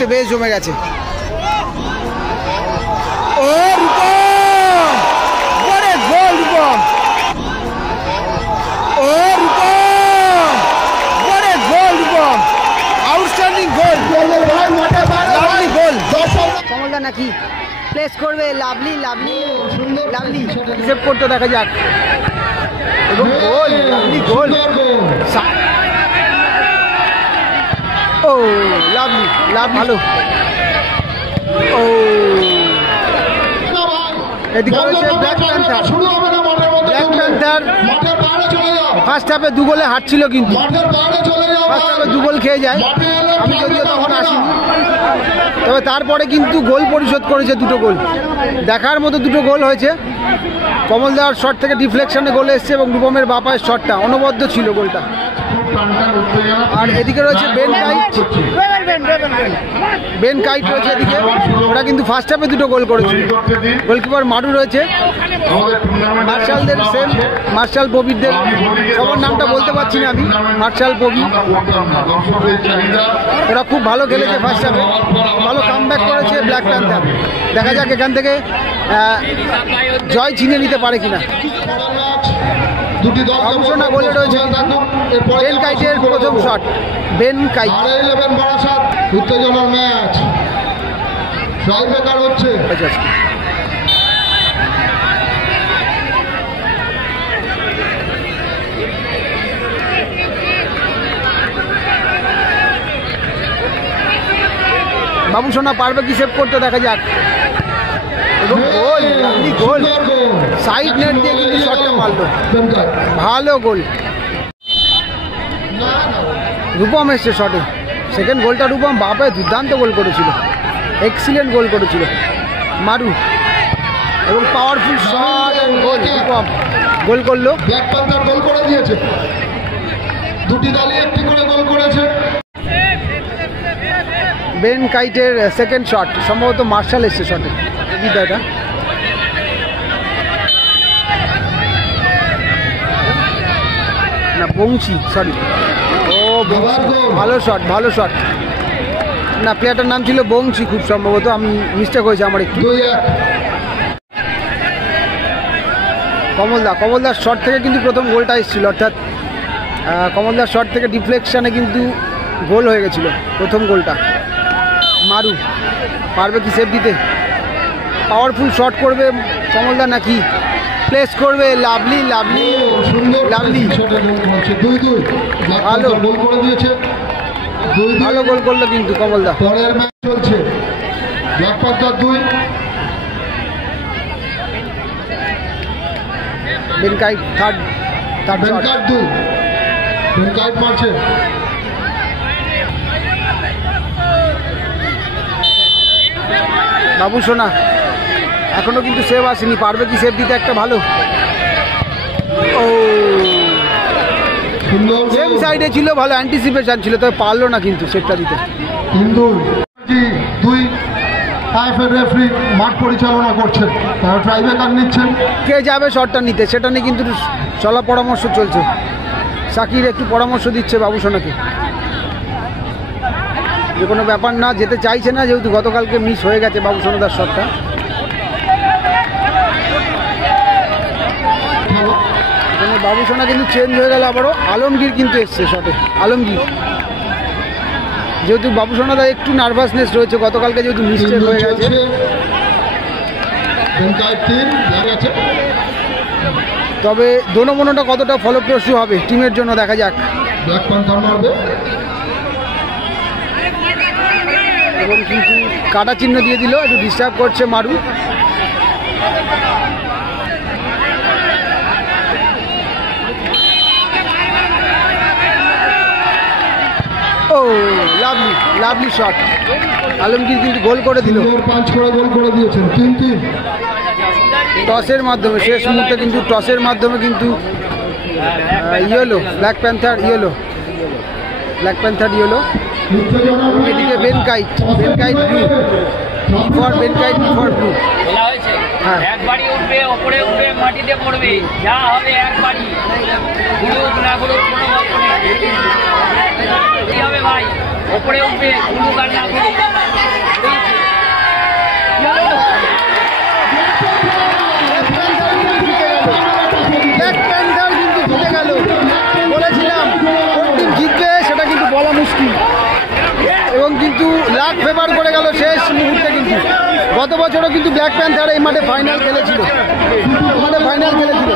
মুহূর্তে বেশ জমে গেছে। ও রূপম, বড় গোল রূপম। ও রূপম, বড় goal Rupam, outstanding goal, lovely goal. কমলদা নাকি প্লেস করবে, লাভলি লাভলি লাভলি সেভ করতে দেখা যাক। এবং গোল, লাভলি গোল। ও লাভলি লাভ ভালো। ও এদিকে রয়েছে black panther. Black panther first হাফে 2 গোলে হারছিল, কিন্তু ফার্স্ট হাফে 2 গোল খেয়ে যায়। আমি যদিও তখন আসিনি, তবে তারপরে কিন্তু গোল পরিশোধ করেছে, 2টো গোল দেখার মতো 2টো গোল হয়েছে। কমলদার শট থেকে ডিফ্লেকশনে গোল এসছে এবং রূপমের বাপায়ের শটটা অনবদ্য ছিল গোলটা। আর এদিকে রয়েছে বেন কাইট, বেন কাইট রয়েছে এদিকে, ওরা কিন্তু ফার্স্ট হাফে 2টো গোল করেছে। গোলকিপার মারু রয়েছে, মার্শালদের সেম, মার্শাল ববিরদের, সবার নামটা বলতে পারছি না আমি, মার্শাল ববি। ওরা খুব ভালো খেলেছে ফার্স্ট হাফে, ভালো কামব্যাক করেছে ব্ল্যাক প্যান্থার। দেখা যাক এখান থেকে জয় ছিনে নিতে পারে কিনা। বাবুসোনা গোলে রয়েছে বেন কাইটের প্রথম শট। বেন কাইট উত্তেজনার ম্যাচ, ট্রাই ব্রেকার হচ্ছে। বাবুসোনা পারবে কি সেভ করতে দেখা যাক। এবং গোল, লাভলি গোল, সাইড নেট দিয়ে কিন্তু শটটা মারলো, ভালো গোল। রূপম এসছে শটে, সেকেন্ড গোলটা রূপম, বাপে দুর্দান্ত গোল করেছিল, এক্সিলেন্ট গোল করেছিল মারু। এবং পাওয়ারফুল শট, গোল, রূপম গোল করলো। ব্ল্যাক প্যান্থার গোল করে দিয়েছে, 2টি দলই 1টি করে গোল করেছে। বেন কাইটের সেকেন্ড শট, সম্ভবত মার্শাল এসছে শটে, বিদায়টা। না বংশী, সরি, ও বংশী, ভালো শট, ভালো শট। না প্লেয়ারটার নাম ছিল বংশী খুব সম্ভবত, আমি মিস্টেক হয়েছে আমার একটু। কমলদার শট থেকে কিন্তু প্রথম গোলটা এসেছিল, অর্থাৎ কমলদার শট থেকে ডিফ্লেকশানে কিন্তু গোল হয়ে গেছিল প্রথম গোলটা। মারু পারবে কি সেভ দিতে? পাওয়ারফুল শট করবে কমলদা নাকি প্লেস করবে? লাভলি লাভলি লাভলি, ভালো গোল করে দিয়েছে, ভালো গোল করলো কিন্তু কমলদা। পরের ম্যাচ চলছে, black panther 2, Ben kite third shot. 2 Ben kite মারছে। বাবুসোনা এখনো কিন্তু সেভ আসেনি, পারবে কি সেভ দিতে একটা ভালো? ও সেম সাইডে ছিল, ভালো অ্যান্টিসিপেশন ছিল, তবে পারলো না কিন্তু সেভটা দিতে। কিন্তু 2 আইএফএ রেফারি মাঠ পরিচালনা করছেন, তারা ট্রাইব্রেকার নিচ্ছেন। কে যাবে শটটা নিতে সেটা নিয়ে কিন্তু চলা পরামর্শ চলছে। সাকির একটু পরামর্শ দিচ্ছে বাবুসোনাকে, যে কোনো ব্যাপার না, যেতে চাইছে না, যেহেতু গতকালকে মিস হয়ে গেছে বাবুসোনাদার শটটা। বাবুসোনা কিন্তু চেঞ্জ হয়ে গেল আবারও, আলমগীর কিন্তু এসছে শটে। আলমগীর, যেহেতু বাবুসোনাদা একটু নার্ভাসনেস রয়েছে, গতকালকে যেহেতু মিস্টেক হয়ে গেছে। তবে দোনোমনোটা কতটা ফলপ্রসূ হবে টিমের জন্য দেখা যাক। এবং কিন্তু কাটা চিহ্ন দিয়ে দিল, একটু ডিস্টার্ব করছে মারু। ও লাভলি লাভলি শট, আলমগীর কিন্তু গোল করে দিল, 5 করে গোল করে দিয়েছেন। 3-3 টসের মাধ্যমে, শেষ মুহূর্তে কিন্তু টসের মাধ্যমে কিন্তু yellow black panther, yellow black panther yellow. এদিকে Ben kite blue, for Ben kite for blue. হ্যাঁ একবারই উঠবে, ওপরে উঠবে, মাটিতে পড়বে, যা হবে একবারই, ঘুরুক না ঘুরুক কোনো ব্যাপার নেই, হবে ভাই, ওপরে উঠবে, ঘুরুক আর না ঘুরুক। গত বছরও কিন্তু ব্ল্যাক প্যান্থার এই মাঠে ফাইনাল খেলেছিল, এই মাঠে ফাইনাল খেলেছিল।